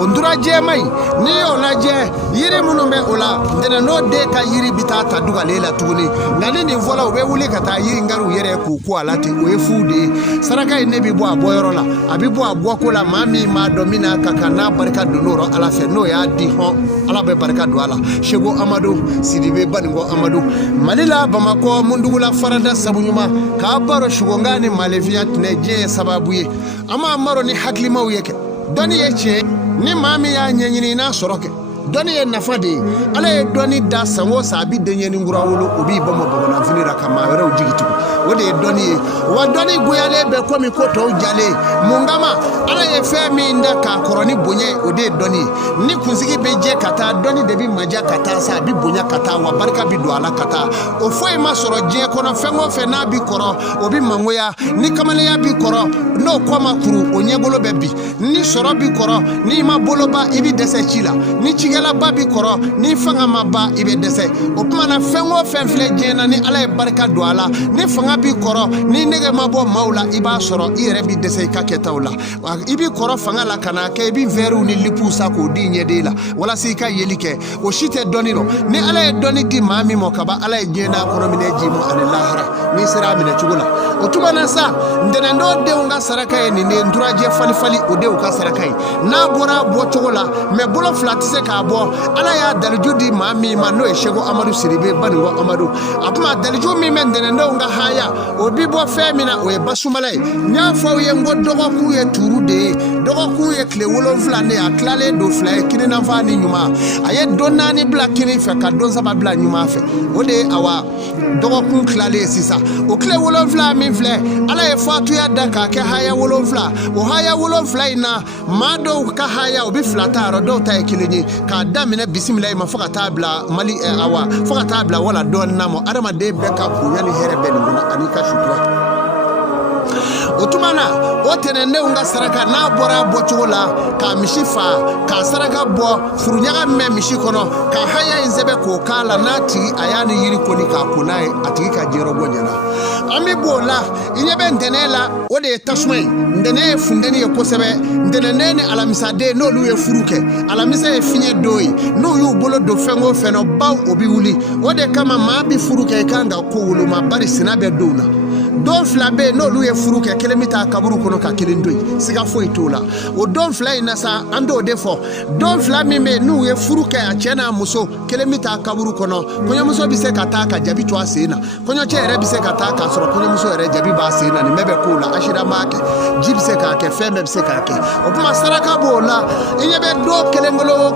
ondura jemai ni olaje yiri munumbe ola dena no de ka yiri bitata dugalela tuguni ngani ni vola obe wuli kata yiri ngaru yere ku alati o efude saraka ne bi bo aboyoro la abi bo aboko la mami ma domina kakana barka donoro ala fe no ya di ho ala be barka do ala shego amadu sidibe baningo amadu malila bamako mundugula farada sabunyuma ka baro shugongani malevia tneje sababu ye ama maro ni haklima uyeke doni yeche ni mami ya nyenyini na soroke doni ye nafade ala ye doni da sango sabi denye ni ngurawolo obi bomo bomo na finira kama wera ujigituko wode doni wa doni guyale be komi koto jale mungama ala ye femi nda ka koroni bonye ode doni ni kunzigi beje kata doni debi maja kata sa bi bonya kata wa barka bi do ala kata o foi ma soro je kono fengo fe na bi koro obi mangoya ni kamale ya bi koro no koma kuru onyegolo bebi ni soro bi koro ni ma boloba ibi dese chila ni chigela babi koro ni fanga maba ibe dese o kuma na fengo fenfle jena ni ala e barka do ala ni fanga bi koro ni nege mabo maula iba soro ire bi dese ka ketawla ibi koro fanga la kana ke ibi veru ni lipusa ko di nyede la wala si ka yelike o shite doniro ni ala e doni di mami mo kaba ala e jena kono mineji mo anilahara ni sira mine chugula o tuma na sa ndene ndo de unga saraka e ni nduraje fali o de uka saraka e na bora bo chugula me bolo flatise ka bo ala ya dalju di mami ma no e shego amadu siribe baningo amadu apuma dalju mi men ndene ndo unga haya obi bo femina o e basumale nya fo ye ngo dogo ku ye turude dogo ku ye kle wolo flane aklale do fly kini na fani nyuma aye donani black kini fe ka don saba bla nyuma fe ode awa dogo ku klale sisa o kle wolo fly mi fle ala e fatu ya daka ke haya wolo fly o haya wolo fly na mado ka haya obi flata ro do ta ekilenyi ka damina bismillah ma foka tabla mali awa foka tabla wala don namo adama de beka bunyani herebe ngona anika shukra otumana otenende unga saraka na bora bochola ka mishifa ka saraka bo furunyaga me mishikono ka haya inzebe ko kala nati ayani yiri koni ka kunai atika jero bonyana ami bola inyebe ndenela ode tasmai ndene fundeni yekosebe ndenene alamisade no lu ye furuke alamisa e finye doi no yu bolo do fengo feno baw obi wuli ode kama mabi furuke kanga ko wulu ma bari sinabe dona don flabe no lu ye furuke kelemita kaburu kono ka kelendoi siga foi tola o don fly na sa ando defo don flami me nu ye furuke a chena muso kelemita kaburu kono konyo muso bi se kata ka jabi to asena konyo chere bi se kata ka soro konyo muso ere jabi ba asena ni mebe kola ashira make jib se ka ke feme se ka ke o kuma saraka bola inyebe do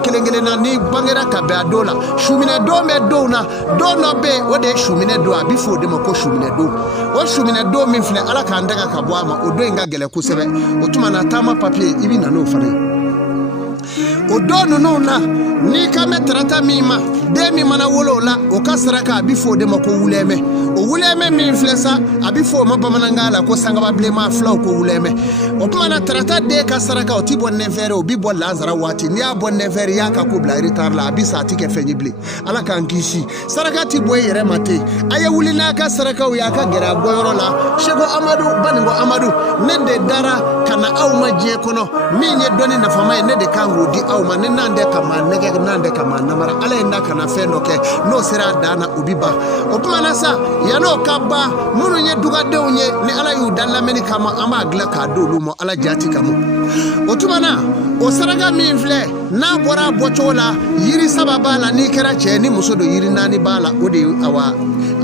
kelengele na ni bangera ka be adola shumine do me do na do no be o de shumine do abi fo de mako shumine do o shumine do mi fle ala ka ndaga ka boama o do inga gele kusebe o tuma na tama papier ibi na no fare o do no na ni ka metrata mima de mi mana wolo la o ka saraka abi fo de mako wuleme o wuleme mi inflesa abi fo mabamana ngala ko sanga bablema fla ko wuleme o tuma na trata de ka saraka o tibo nevere o bi bo lazara wati ni abo nevere ya ka ko bla retard la abi sa tike fenyible ala ka nkishi saraka tibo yere mate aye wulina ka saraka o ya ka gera boyoro la shego amadu baningo amadu ne de dara kana awma je kono mi nye doni na fama ne de kango di awma ne nande kama nege nande kama namara ala enda kana feno ke no sera dana ubiba o tuma na sa yano kaba munu nye duga deunye ni ala yu dalla meni kama ama agla ka dolu mo ala jati kamu otumana o saraga mi infle na bora bochola yiri sababa la ni kera che ni muso do yiri nani bala ode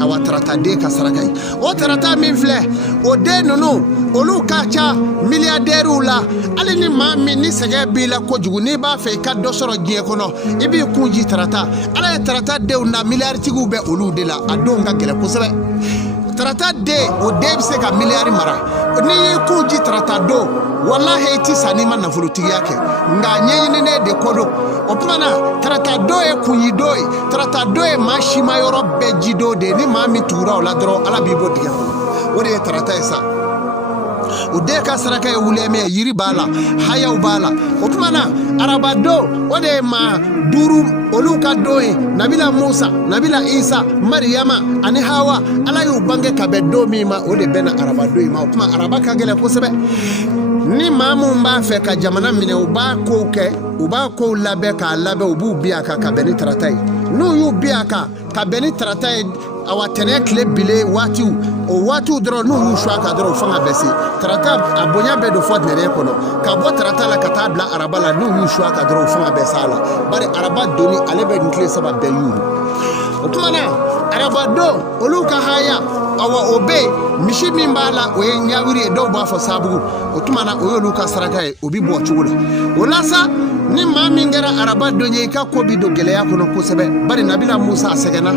awa tarata de ka saraga o tarata mi infle o de nono olu kacha milliardaire la ale ni mami ni sege bila ko jugu ni ba fe ka do soro je kono ibi kunji tarata ala tarata de na milliard tigu be olu de la adonga gele ko sebe tarata de o de se ka milliard mara ni kunji tarata do wallahi ti sanima na fuluti yake nga nyenye ne de kodo opana tarata do e kunyi do tarata do e mashima yoro bejido de ni mami tura o la dro ala bibo diga wori tarata esa ode ka saraka e wuleme yiri bala haya ubala opana arabado ode ma duru oluka doe nabila Musa nabila Isa Maryama ani Hawa ala yu bange kabedo mi ma ode bena arabado ma opana arabaka gele ko sebe ni maamu b'a fɛ ka jamana minɛ u b'a kow kɛ u b'a kow labɛn k'a labɛn u b'u bi a kan ka bɛn ni tarata ye n'u y'u bi a kan ka bɛn ni tarata ye awa tɛnɛ tile bile waatiw o waatiw dɔrɔn n'u y'u suwa ka dɔrɔn fanga bɛ se tarata a bonya bɛɛ don fɔ nɛrɛ kɔnɔ ka bɔ tarata la ka taa bila araba la n'u y'u suwa ka dɔrɔn fanga bɛ s'a la bari araba doni ale bɛ nin tile saba bɛɛ y'u o tuma na araba don olu ka haya awa o bɛ misi min b'a la o ye ɲawiri ye dɔw b'a fɔ sabugu o tuma na o y'olu ka saraka ye o bi bɔ cogo la o la sa ni maa min kɛra araba don ye i ka ko bi don gɛlɛya kɔnɔ kosɛbɛ bari nabila musa a sɛgɛnna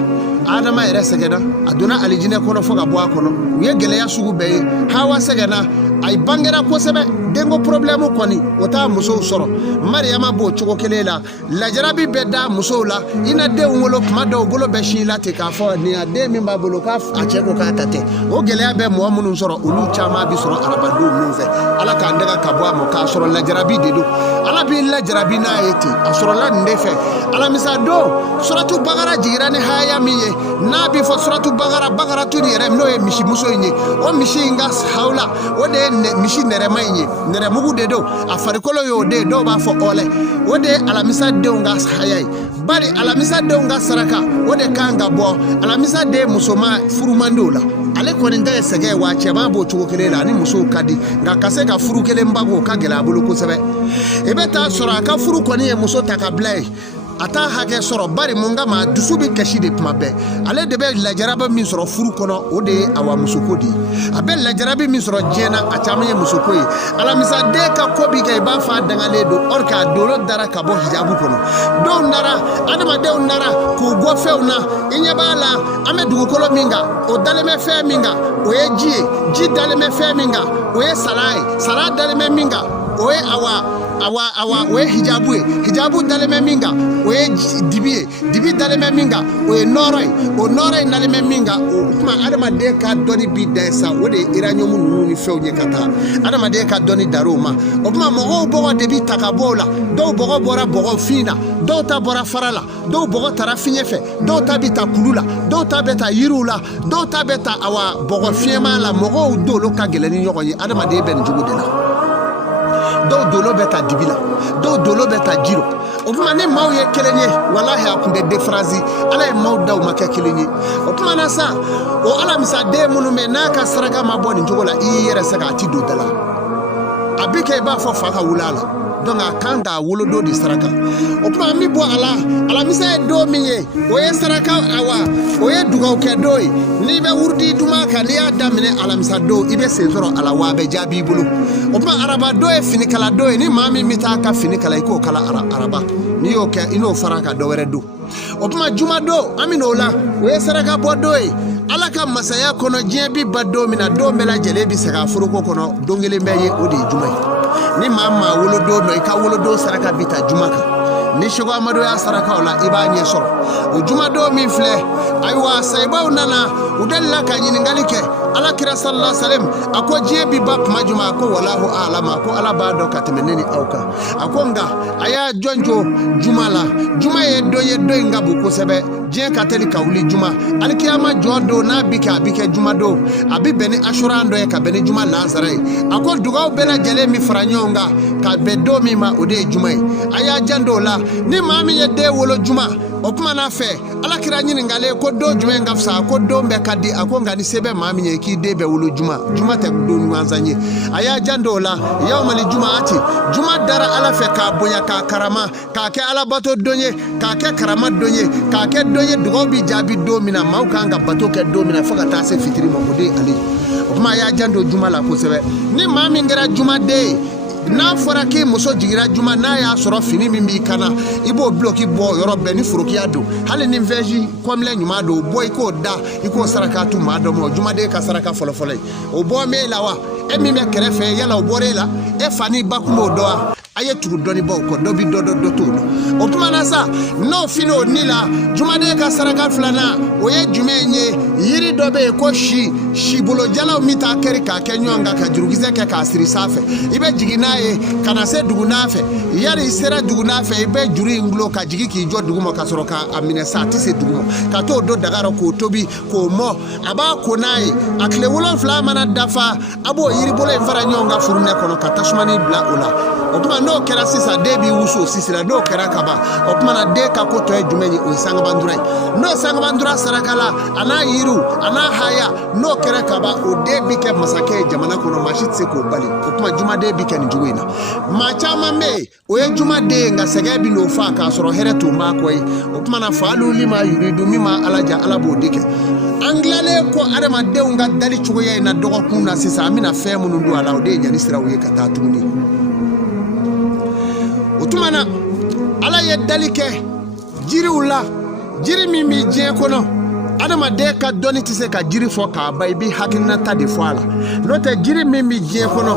adama yɛrɛ sɛgɛnna a donna alijinɛ kɔnɔ fo ka bɔ a kɔnɔ u ye gɛlɛya sugu bɛɛ ye hawa sɛgɛnna a bangera kosɛbɛ denko problème kɔni o t'a musow sɔrɔ mariyama b'o cogo kelen la lajarabi bɛ da musow la i na denw wolo kuma dɔw bolo bɛ si la ten k'a fɔ nin a den min b'a bolo k'a a cɛ ko k'a ta tɛ o gɛlɛya bɛ mɔgɔ minnu sɔrɔ olu caman bi sɔrɔ arabadenw min fɛ ala k'an dɛgɛ ka bɔ a ma k'a sɔrɔ lajarabi de don ala b'i lajarabi n'a ye ten a sɔrɔla nin de fɛ alamisa don suratu bakara jigira ni haya min ye n'a bi fɔ suratu bakara tu yɛrɛ n'o ye misimuso in ye o misi in ka hawla o de ye misi nɛrɛma in ye nɛrɛmugu de don a farikolo y'o de dɔw b'a fɔ ɔlɛ o de ye alamisa denw ka haya ye bari alamisa denw ka saraka o de kan ka bɔ alamisa den musoma furumandenw la ale kɔni tɛ sɛgɛ wa cɛba b'o cogo kelen la ani musow ka di nka ka se ka furu kelen ba k'o ka gɛlɛ a bolo kosɛbɛ i bɛ taa sɔrɔ a ka furu kɔni ye muso ta ka bila ye a t'a hakɛ sɔrɔ bari mun kama a dusu bɛ kasi de tuma bɛɛ ale de bɛ lajarabi min sɔrɔ furu kɔnɔ o de ye awa musoko de ye a bɛ lajarabi min sɔrɔ diɲɛ na a caman ye musoko ye alamisa den ka ko bi kɛ i b'a fɔ a dangalen don or que a dolo dara ka bɔ hijabu kɔnɔ dɔw nara adamadenw nara k'u bɔ fɛnw na i ɲɛ b'a la an bɛ dugukolo min kan o dalen bɛ fɛn min kan o ye ji ye ji dalen bɛ fɛn min kan o ye sala ye sala dalen bɛ min kan o ye awa o ye hijabu ye hijabu dalen bɛ min kan o ye dibi ye dibi dalen bɛ min kan o ye nɔrɔ ye o nɔrɔ in dalen bɛ min kan o kuma adamaden ka dɔnni bi da sa o de ye iranium ninnu ni fɛnw ye ka taa adamaden ka dɔnni dar'o ma o kuma mɔgɔw bɔgɔ de bi ta ka bɔ o la dɔw bɔgɔ bɔra bɔgɔfin na dɔw ta bɔra fara la dɔw bɔgɔ taara fiɲɛ fɛ dɔw ta bi ta kulu la dɔw ta bɛ ta yiriw la dɔw ta bɛ ta awa bɔgɔ fiɲɛma la mɔgɔw dolo ka gɛlɛn ni ɲɔgɔn ye adamaden bɛ nin cogo de la dɔw dolo bɛ ta dibi la dɔw dolo bɛ ta jiro o kuma ni maaw ye kelen ye walahi a kun tɛ différence ala ye maaw daw ma kɛ kelen ye o kuma na sa o alamisa den minnu bɛ n'a ka saraka ma bɔ nin cogo la i y'i yɛrɛ sɛgɛn a ti don da la a bɛ kɛ i b'a fɔ fa ka wuli a la donc a kan k'a wolodon de saraka o kuma an bɛ bɔ a la alamisa ye don min ye o ye saraka awa o ye dugawu kɛ don ye n'i bɛ wurudi duman kan n'i y'a daminɛ alamisa don i bɛ sen sɔrɔ a la wa a bɛ jaabi i bolo o kuma araba don ye finikala don ye ni maa min bɛ taa ka fini kala i k'o kala araba n'i y'o kɛ i n'o fara ka dɔ wɛrɛ don o kuma juma don an bɛ n'o la o ye saraka bɔ don ye ala ka masaya kɔnɔ diɲɛ bi ba don min na don bɛɛ lajɛlen bi sɛgɛn a foroko kɔnɔ don kelen bɛ ye o de ye juma ye ni maa wolodon dɔ i ka wolodon saraka bi ta juma kan ni Seko Amadu y'a saraka o la i b'a ɲɛ sɔrɔ o jumadon min filɛ ayiwa sahibaw nana u delila ka ɲininkali kɛ alakira sallallahu alaihi wasallam a ko diɲɛ bi ba kuma juma a ko wallahu a'lam a ko ala b'a dɔn ka tɛmɛ ne ni aw kan a ko nka a y'a jɔn jɔ juma la juma ye don in ka bon kosɛbɛ diɲɛ ka teli ka wuli juma alikiyama jɔ don n'a bi kɛ a bi kɛ juma don a bi bɛn ni asura dɔ ye ka bɛn ni juma lansara ye a ko dugaw bɛɛ lajɛlen min fara ɲɔgɔn kan ka bɛn don min ma o de ye juma ye a y'a jan don o la ni maa min ye den wolo juma o kuma n'a fɛ alakira ɲininkalen ko don jumɛn ka fisa ko don bɛɛ ka di a ko nka ni se bɛ maa min ye k'i den bɛ wolo juma tɛ don ɲɔgɔnzan ye a y'a jan don o la yawmali jumaati juma dara ala fɛ k'a bonya k'a karama k'a kɛ alabato don ye k'a kɛ karama don ye k'a kɛ don ye dugaw bi jaabi don min na maaw kan ka bato kɛ don min na fo ka taa se fitiri ma o de ye ale o kuma a y'a jan don juma la kosɛbɛ ni maa min kɛra jumaden ye n'a fɔra k'i muso jigira juma n'a y'a sɔrɔ fini min b'i kana i b'o bloki bɔ yɔrɔ bɛɛ ni forokiya don hali ni vɛzi kɔmilɛ ɲuman don o bɔ i k'o da i k'o saraka tu maa dɔ ma o jumaden ka saraka fɔlɔfɔlɔ ye o bɔ m'e la wa e min bɛ kɛrɛfɛ yala o bɔra e la e fa ni ba kun b'o dɔn wa a ye tugu dɔɔni bɔ o kɔ dɔ bi dɔ t'o dɔn o kuma na sa n'o fini o ni la jumaden ka saraka filanan o ye jumɛn ye yiri dɔ bɛ yen ko si bolojalaw min t'a kɛri k'a kɛ ɲɔgɔn kan ka jurukisɛ kɛ k'a siri sanfɛ i bɛ jigin n'a ye ka na se dugunan fɛ yari i sera dugunan fɛ i bɛ juru in gulon ka jigin k'i jɔ dugu ma ka sɔrɔ k'a minɛ sa a tɛ se dugu ma ka t'o don daga rɔ k'o tobi k'o mɔ a b'a ko n'a ye a tile 7 mana dafa a b'o yiri bolo in fara ɲɔgɔn ka furu ne kɔnɔ ka tasumani bila o la o tuma n'o kɛra sisan den b'i wusu o sisira n'o kɛra kaban o tuma na den ka ko tɔ ye jumɛn ye o ye sangabandura ye n'o sangabandura saraka la a n'a yiriw a n'a haya n'o kɛra kaban o den bi kɛ masakɛ ye jamana kɔnɔ maa si tɛ se k'o bali o tuma jumaden bi kɛ nin cogo in na maa caman bɛ yen o ye jumaden nka sɛgɛn bi n'o fa k'a sɔrɔ hɛrɛ tun b'a kɔ ye o tuma na faalu lima yuridu min ma ala ja ala b'o de kɛ an tilalen kɔ adamadenw ka dali cogoya in na dɔgɔkun na sisan an bɛna fɛn minnu don a la o de ye ɲani siraw ye ka taa tuguni o tuma na ala ye dali kɛ jiriw la jiri min bɛ diɲɛ kɔnɔ adamaden ka dɔnni tɛ se ka jiri fɔ k'a ban i bɛ hakilinata de fɔ a la n'o tɛ jiri min bɛ diɲɛ kɔnɔ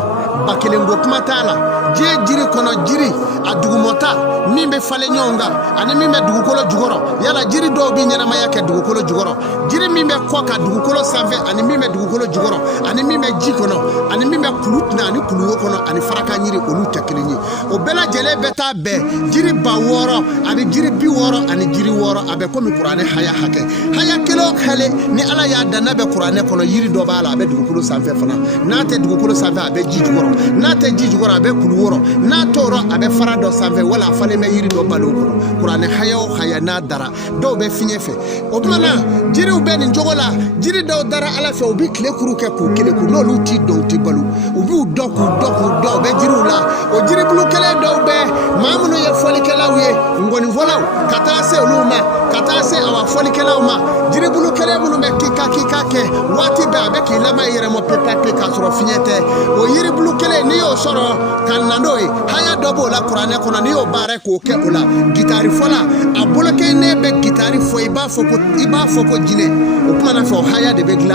ba kelen ko kuma t'a la diɲɛ jiri kɔnɔ jiri a dugumɔta min bɛ falen ɲɔgɔn kan ani min bɛ dugukolo jukɔrɔ yala jiri dɔw bɛ ɲɛnamaya kɛ dugukolo jukɔrɔ jiri min bɛ kɔ ka dugukolo sanfɛ ani min bɛ dugukolo jukɔrɔ ani min bɛ ji kɔnɔ ani min bɛ kulu tina ani kuluwo kɔnɔ ani faraka jiri olu tɛ kelen ye o bɛɛ lajɛlen bɛ taa bɛn jiri 600 ani jiri 60 ani jiri 6 a bɛ komi kuranɛ haya hakɛ haya kelen o kelen ni ala y'a dan n'a bɛ kuranɛ kɔnɔ yiri dɔ b'a la a bɛ dugukolo sanfɛ fana n'a tɛ dugukolo sanfɛ a bɛ ji jukɔrɔ n'a tɛ ji jukɔrɔ a bɛ kulu wɔrɔ n'a t'o a bɛ fara dɔ sanfɛ wala a falen bɛ yiri dɔ balo kɔnɔ kuranɛ haya o haya n'a dara dɔw bɛ fiɲɛ fɛ o tuma na jiriw bɛ nin cogo la jiri dɔw dara ala fɛ u bɛ tile kuru kɛ k'u kelen kun n'olu ti dɔn u ti balo u b'u dɔn k'u dɔn k'u dɔn u bɛ jiriw la o jiribulu kelen dɔw bɛ maa minnu ye fɔlikɛlaw ye ngɔnifɔlaw ka taa se olu ma ka taa se awa fɔlikɛlaw ma jiribulu kelen minnu bɛ kika kɛ waati bɛɛ a bɛ k'i lama i yɛrɛ ma pepe k'a sɔrɔ fiɲɛ tɛ o yiribulu kelen n'i y'o sɔrɔ ka na n'o ye haya dɔ b'o la kuranɛ kɔnɔ n'i y'o baara k'o kɛ o la gitari fɔla a bolokɛlen bɛ gitari fɔ i b'a fɔ ko jinɛ o kuma na fɛ o haya de bɛ dilan